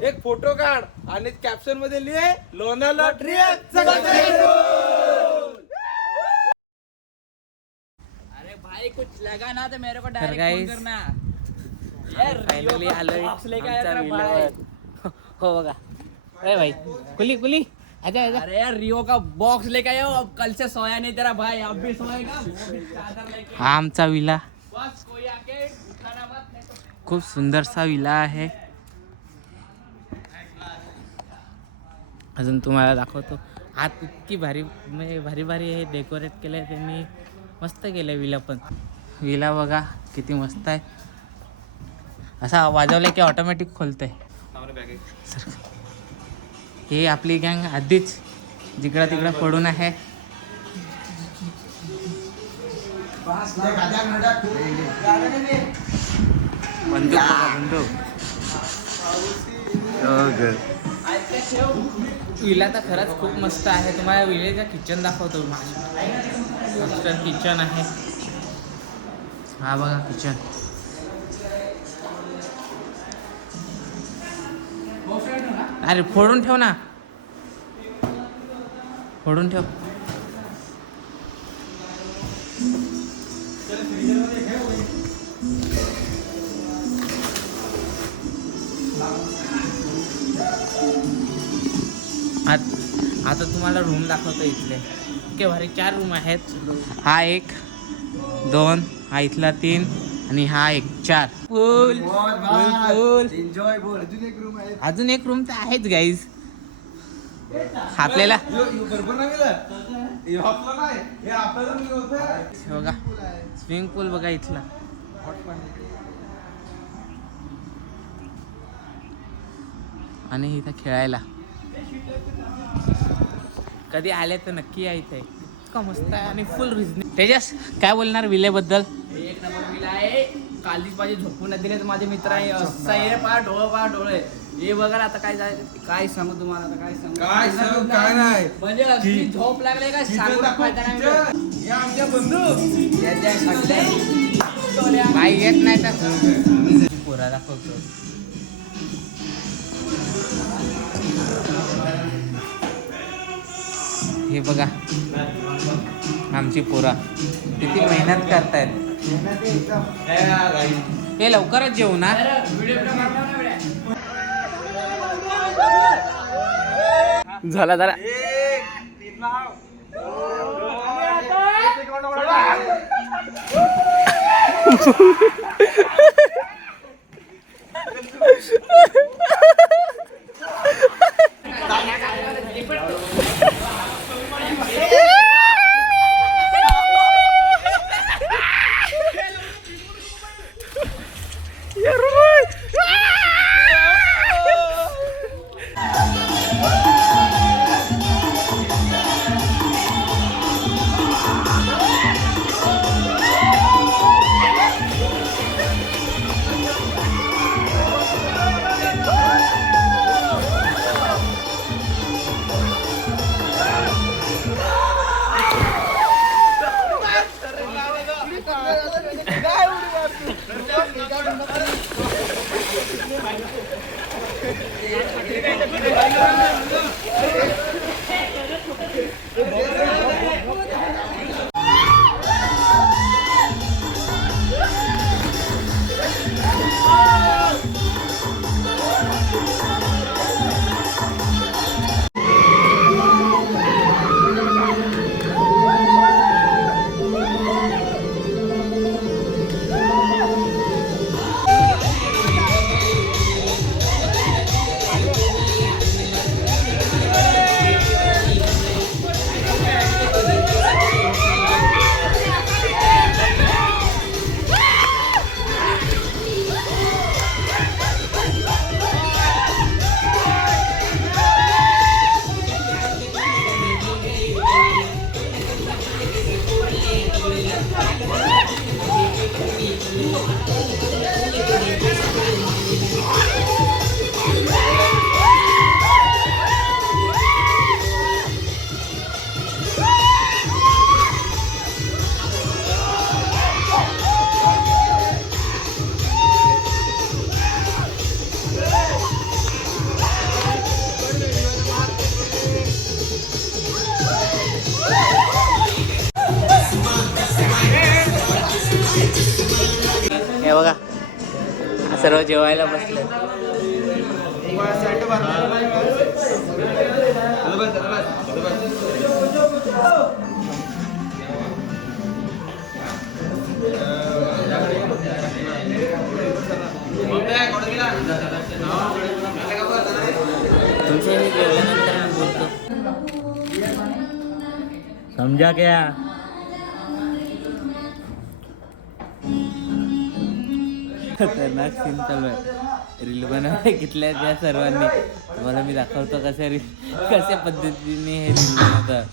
एक फोटो काढ आणि कॅप्शन मध्ये लिहे लोणावळा ट्रिप। अरे भाई कुछ लगा ना तो मेरे को डायरेक्ट फोन करना यार। फायनली आलोय बॉक्स लेके आया आमच्या तेरा विल्यावर। भाई। हो बघा, अरे भाई कुली कुली आजा आजा। अरे यार रियो का बॉक्स लेके आया हूँ, अब कल से सोया नहीं तेरा भाई, अब भी सोएगा। वो भी चादर लेके हा आमचा विला बस कोई आके उठाना मत, नहीं तो खूप सुंदरसा विला आहे। अजून तुम्हाला दाखवतो आत इतकी भारी म्हणजे भारी भारी हे डेकोरेट केलंय त्यांनी, मस्त केलंय विला पण। विला बघा किती मस्त आहे, असा वाजवला की ऑटोमॅटिक खोलतंय। हे आपली गँग आधीच जिकडं तिकडं पडून आहे। बंदूक बघा, बंदूक। विला तर खरंच खूप मस्त आहे। तुम्हाला विलेचा किचन दाखवतो, मस्त किचन आहे। हा बघा किचन, अरे फोडून ठेव ना, फोडून ठेव। आता तुम्हाला रूम दाखवतो इथले, इतके भारी 4 रूम आहेत। हा 1 2, हा इथला 3 आणि हा 1 4। फुल फुल एन्जॉय बोल। अजून एक रूम तर आहेच गाईज आपल्याला। बरोबर ना गेलं आपलं नाही, हे आपल्याला बघा स्विमिंग पूल बघा इथला, आणि इथं खेळायला कधी आले तर नक्की या इथे, इतकं मस्त आहे आणि फुल रिजनेबल। तेजस काय बोलणार विलेबद्दल? एक नंबर विला आहे। कालीच माझे झोपून नाही दिले माझे मित्र आहे, असं आहे पा डोळे हे बघा ना। आता काय सांगू तुम्हाला, आता काय सांगू काय नाही म्हणजे अगदी झोप लागले काय सांगू फायदा नाही। हे आमच्या बंधू बाई येत नाही तर पोरा दाखवतो। हे बघा आमची पोरा किती मेहनत करतायत। हे लवकरच जेवू ना। झाला झाला सर्व जेवायला बसले. तुमच्याशी जेवल्यानंतर मी बोलतो. समजा क्या खतरनाक सीन चालू आहे. रील बनवायला त्या सर्वांनी. तुम्हाला मी दाखवतो कशा पद्धतीने हे रील बनवतात.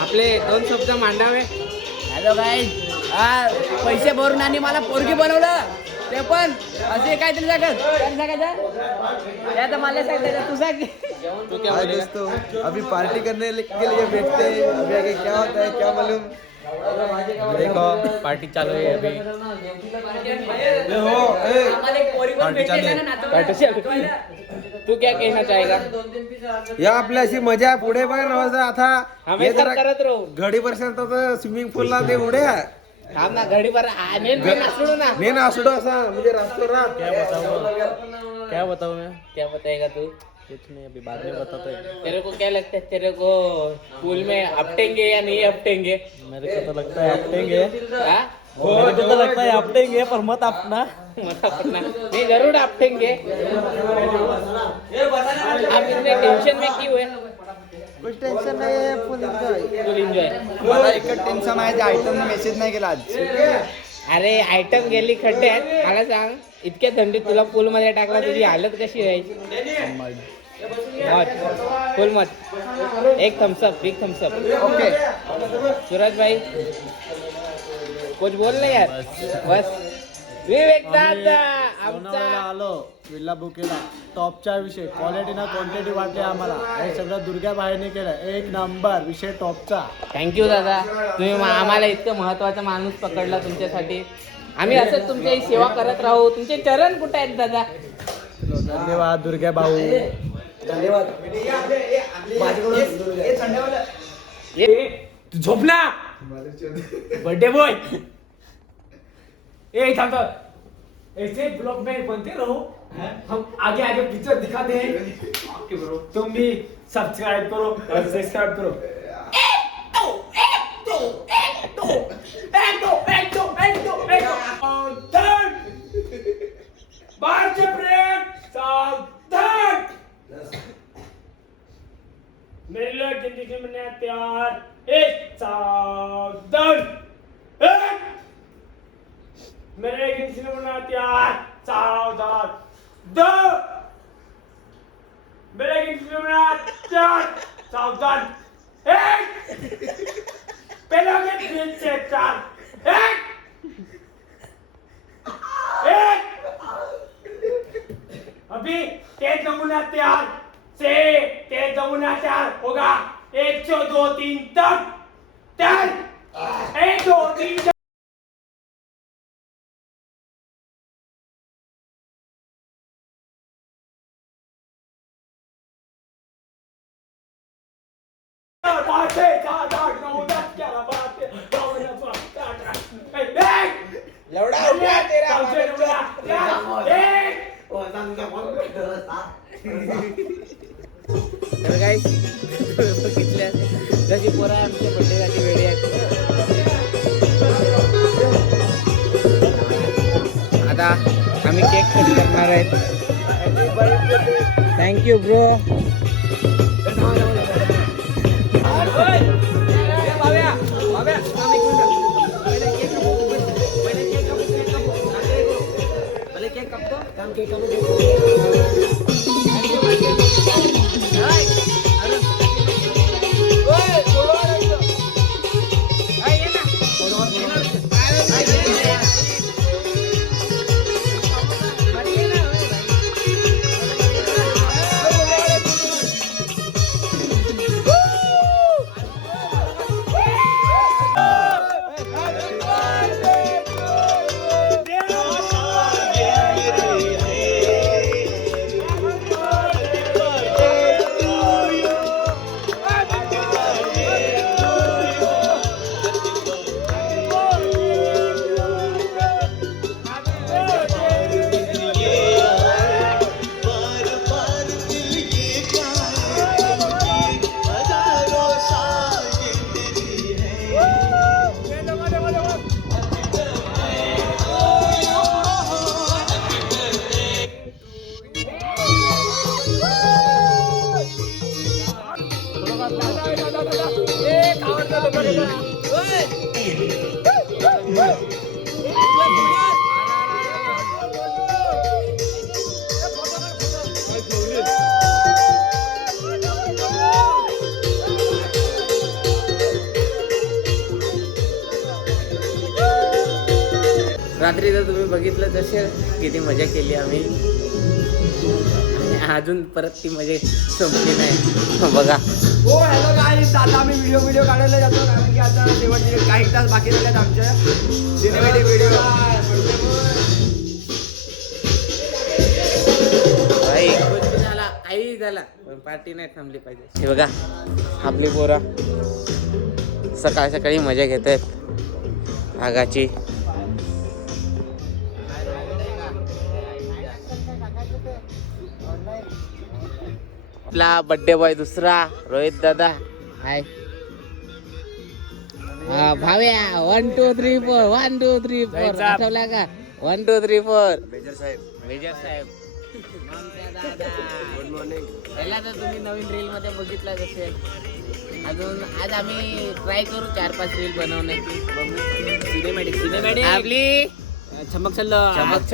आपले 2 शब्द मांडावे. हॅलो गाईज, पैसे भरून आणि मला पोरगी बनवलं, ते पण असे काहीतरी सांगायचं. मला सांगायचं तू सांग. हाय दोस्तों, अभी पार्टी करने के लिए बैठते हैं. अभी आगे क्या होता है क्या मालूम. देखो पार्टी चालू आहे अभी. तू क्या कहना चाहेगा. या आपल्या अशी मजा पुढे बघा नवाजा. आता आम्ही करत राहू. घडी पर्यंत स्विमिंग पूलला ते उड्या थांब ना घडी पर नाचलो ना. नेन असडो असा म्हणजे रास्तो रात. क्या बताऊं मैं. क्या बताएगा तू. कुछ नहीं, अभी बाद में बताता है. तेरे को क्या लगता है, तेरे को पूल में अपटेंगे या नहीं अपटेंगे. मेरे को तो लगता है अपटेंगे. मेरे को तो लगता है अपटेंगे, पर मत अपना. नहीं, जरूर अपटेंगे. आप इतने टेंशन में क्यों है. कुछ टेन्शन नाही आहे. फुल एन्जॉय. मला एकच टेन्शन आहे, आयटम मेसेज नाही केला आज. अरे आयटम गेली खड्ड्यात. मला सांग, इतक्या थंडीत तुला पूल मध्ये टाकला, तुझी हालत कशी राहायची. मत फुल मत. एक Thums Up, big Thums Up. Okay Suraj भाई कुछ बोल नाही यार. बस विवेक दादा आमचा आलो विल्ला बुकेला. टॉपचा विषय, क्वालिटी ना क्वांटिटी वाटली आम्हाला. हे सगळं दुर्गा बाहेरने केलं. एक नंबर विषय टॉपचा. थँक्यू दादा. तुम्ही आम्हाला इतकं महत्वाचा माणूस पकडला. तुमच्यासाठी आम्ही असंच तुमची सेवा करत राहू. तुमचे चरण कुठे आहेत दादा. धन्यवाद दुर्गा भाऊ. धन्यवाद. झोप ना बर्थडे बॉय. ए थांब, ऐसे ब्लॉग में बनते रहो. हम आगे आगे पिक्चर दिखाते हैं. तुम भी सब्सक्राइब करो. सब्सक्राइब करो. मेरे लिए जिंदगी में प्यार. एक सावधान. मेरे जिंदगी में प्यार. सावधान. दो. मेरे जिंदगी में प्यार. सावधान. एक. पहले के दिल से प्यार. एक. अभी तेज नमूना तैयार से तेज नमूना तैयार होगा. 1 2 3 तक. 1 2 3. तर काय बघितल्या जशी पोरं आमच्या बर्थडेसाठी वेळी आहेत. आता आम्ही केक कट करणार आहेत. Thank you bro. रात्री जर तुम्ही बघितलं असेल किती मजा केली आम्ही आणि अजून परत ती मजा संपली नाही बघा. हो हॅलो गाईस, आता आम्ही व्हिडिओ काढायला जातो कारण की आता शेवटचे काही तास बाकी राहिलेत आमच्या सिनेमॅटिक व्हिडिओ. भाई कुछ झाला काही झाला पण पार्टी नाही थांबली पाहिजे. हे बघा आपली पोरा सकाळी सकाळी मजा घेत आहेत आगाची. आपला बर्थडे बॉय दुसरा रोहित दादा हाय. भाव्या 1 2 3 4 1 2 3 4 आठवला का 1 2 3 4 मेजर साहेब गुड मॉर्निंग. पहिला तर तुम्ही नवीन रील मध्ये बघितलाच असेल. अजून आज आम्ही ट्राय करू 4-5 रील बनवण्याची. सिनेमॅटिक आपली चमक चमक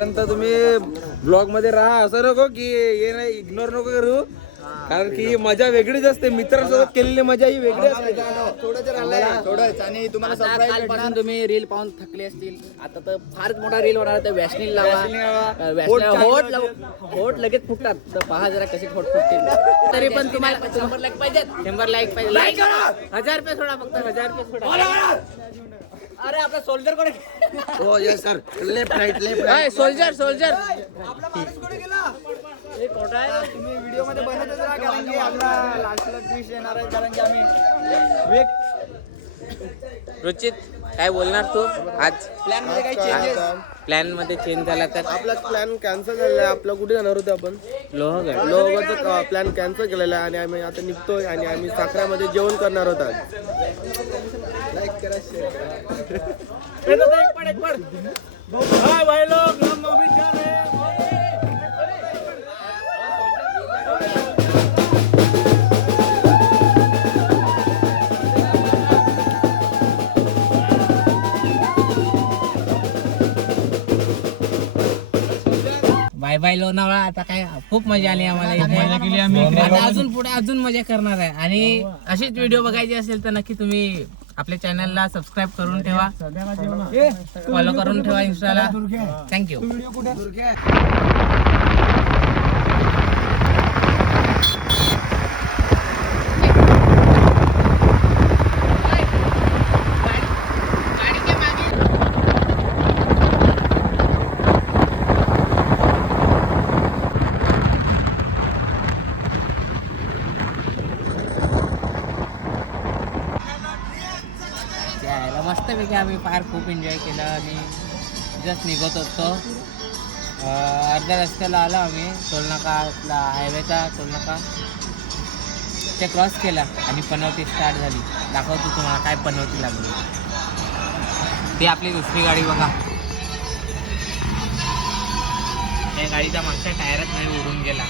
नंतर तुम्ही ब्लॉग मध्ये राहा, असं नको की हे नाही इग्नोर नको करू, कारण की मजा वेगळीच असते. मित्रांसोबत केलेली मजा ही वेगळी असते. थोडंच. आणि तुम्हाला सरप्राईज तुम्ही रील पाहून थकले असतील. आता तर फारच मोठा रील होणार. तर वॅसलीन लावा. होट लगेच फुटतात. तर पहा जरा कसे होट फुटतील. तरी पण तुम्हाला 100 लाईक पाहिजेत. 100 लाईक पाहिजे. 1000 रुपये सोडा, फक्त 1000 रुपये सोडा. अरे आपला सोल्जर कोण हो yes sir. Left right soldier आपला माणूस कुठे गेला? हे खोटा आहे. तुम्ही व्हिडिओ मध्ये बनतच राहा कारण की आपला लास्टला ट्विस्ट येणार आहे. कारण की आम्ही रुचित काय बोलणार तू आज? प्लॅन मध्ये काही चेंजेस. प्लॅन मध्ये चेंज झाला तर आपला प्लॅन कॅन्सल झालेला आहे. आपला कुठे जाणार होतो आपण? लोहगडचा प्लॅन कॅन्सल केलेला आहे आणि आम्ही आता निघतोय आणि आम्ही साखऱ्यामध्ये जेवण करणार होता. लाईक करा, शेअर करा. भाई लोग हम अभी जा रहे हैं. Bye bye Lonavala. आता काय खूप मजा आली आम्हाला इथे. आता अजून पुढे अजून मजा करणार आहे. आणि अशीच व्हिडिओ बघायची असेल तर नक्की तुम्ही आपल्या चॅनलला सबस्क्राईब करून ठेवा, फॉलो करून ठेवा इंस्टाला. थँक्यू. मस्तपैकी आम्ही फार खूप एन्जॉय केलं आणि जस्ट निघत होतो. अर्ध्या रस्त्याला आलो आम्ही. टोलनाका आपला हायवेचा टोलनाका ते क्रॉस केला आणि पनवती स्टार्ट झाली. दाखवतो तुम्हाला काय पनवती लागली. ती आपली दुसरी गाडी बघा. त्या गाडीचा मागच्या टायरच नाही उडून गेला.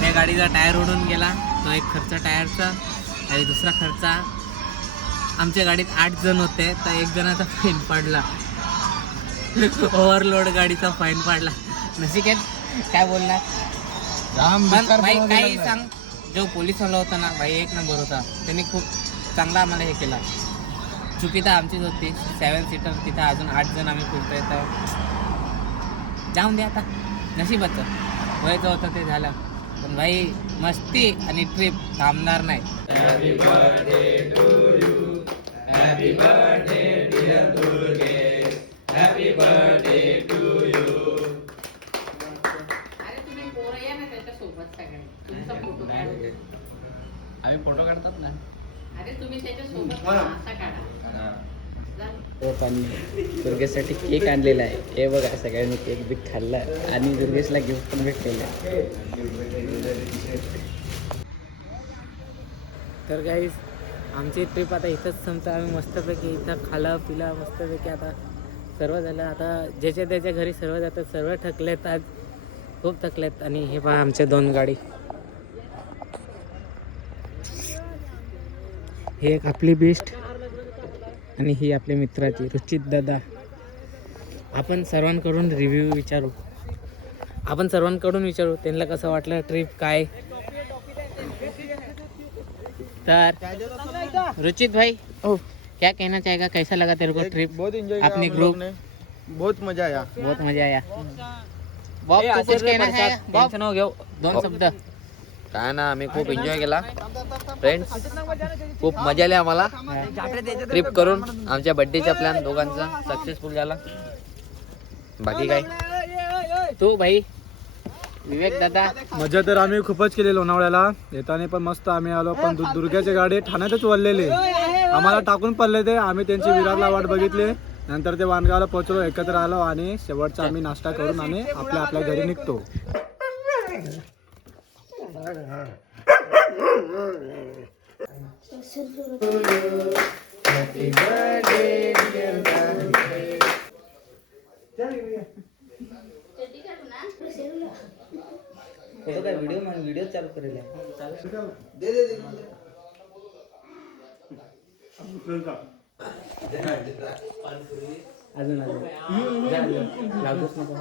त्या गाडीचा टायर उडून गेला. तो एक खर्च टायरचा आणि दुसरा खर्च. आमच्या गाडीत 8 जण होते तर 1 जणाचा फाईन पडला. ओव्हरलोड गाडीचा फाईन पडला. नशिकेत काय बोलणार? भाई काही सांग. जो पोलिसवाला होता ना भाई, 1 नंबर होता. त्यांनी खूप चांगला आम्हाला हे केला. चुकी तर आमचीच होती. 7 सीटर तिथं अजून 8 जण आम्ही फिरतोय तर जाऊन द्या. आता नशिबाचं व्हायचं होतं ते झालं. पण भाई मस्ती आणि ट्रिप थांबणार नाही. Happy birthday to you, happy birthday dear दुर्गे, हॅपी बर्थडे टू यू. अरे तुम्ही पोरं या ना त्याच्या सोबत सगळे. तुमचा फोटो काढू. आम्ही फोटो काढतात ना. अरे तुम्ही त्याच्या सोबत असा काढा. दुर्गेशसाठी केक आणलेला आहे. हे बघा सगळ्यांनी केक बी खाल्ला आणि दुर्गेशला गिफ्ट पण भेटलेलं आहे. तर गाईस आमची ट्रिप आता इथंच संपतं. आम्ही मस्तपैकी इथं खालं पिलं मस्तपैकी. आता सर्व झालं. आता ज्याच्या त्याच्या घरी सर्व जातात. सर्व थकलेत आज. खूप थकलेत. आणि हे पहा आमच्या 2 गाडी. हे एक आपली बेस्ट आणि ही आपल्या मित्राची रुचित दादा. आपण सर्वांकडून रिव्ह्यू विचारू. त्यांना कसं वाटलं ट्रिप काय. तर रुचित भाई क्या कहना चाहेगा, कैसा लगा तेरे को ट्रिप? बहुत एंजॉय अपने ग्रुप बहुत मजा आया. बहुत मजा आया. बॉब तू कुछ कहना चाहेगा? बॉब हो घेऊ 2 शब्द. काय ना, आम्ही खूप एन्जॉय केला फ्रेंड्स. खूप मजा आली आम्हाला ट्रिप करून. आमच्या बर्थडेचा प्लॅन दोघांचा सक्सेसफुल झाला. बाकी काय तू भाई विवेक दादा. मजा तर आम्ही खूपच केली लोणावळ्याला. येताना पण मस्त आम्ही आलो, पण दुर्ग्याची गाडी ठाण्यातच वळलेली. आम्हाला टाकून पडले ते. आम्ही त्यांची विरारला वाट बघितली. नंतर ते वानगावला पोहोचलो, एकत्र आलो आणि शेवटचा आम्ही नाश्ता करून आणि आपल्या घरी निघतो. व्हिडिओ चालू करेल. अजून लावतोच नको.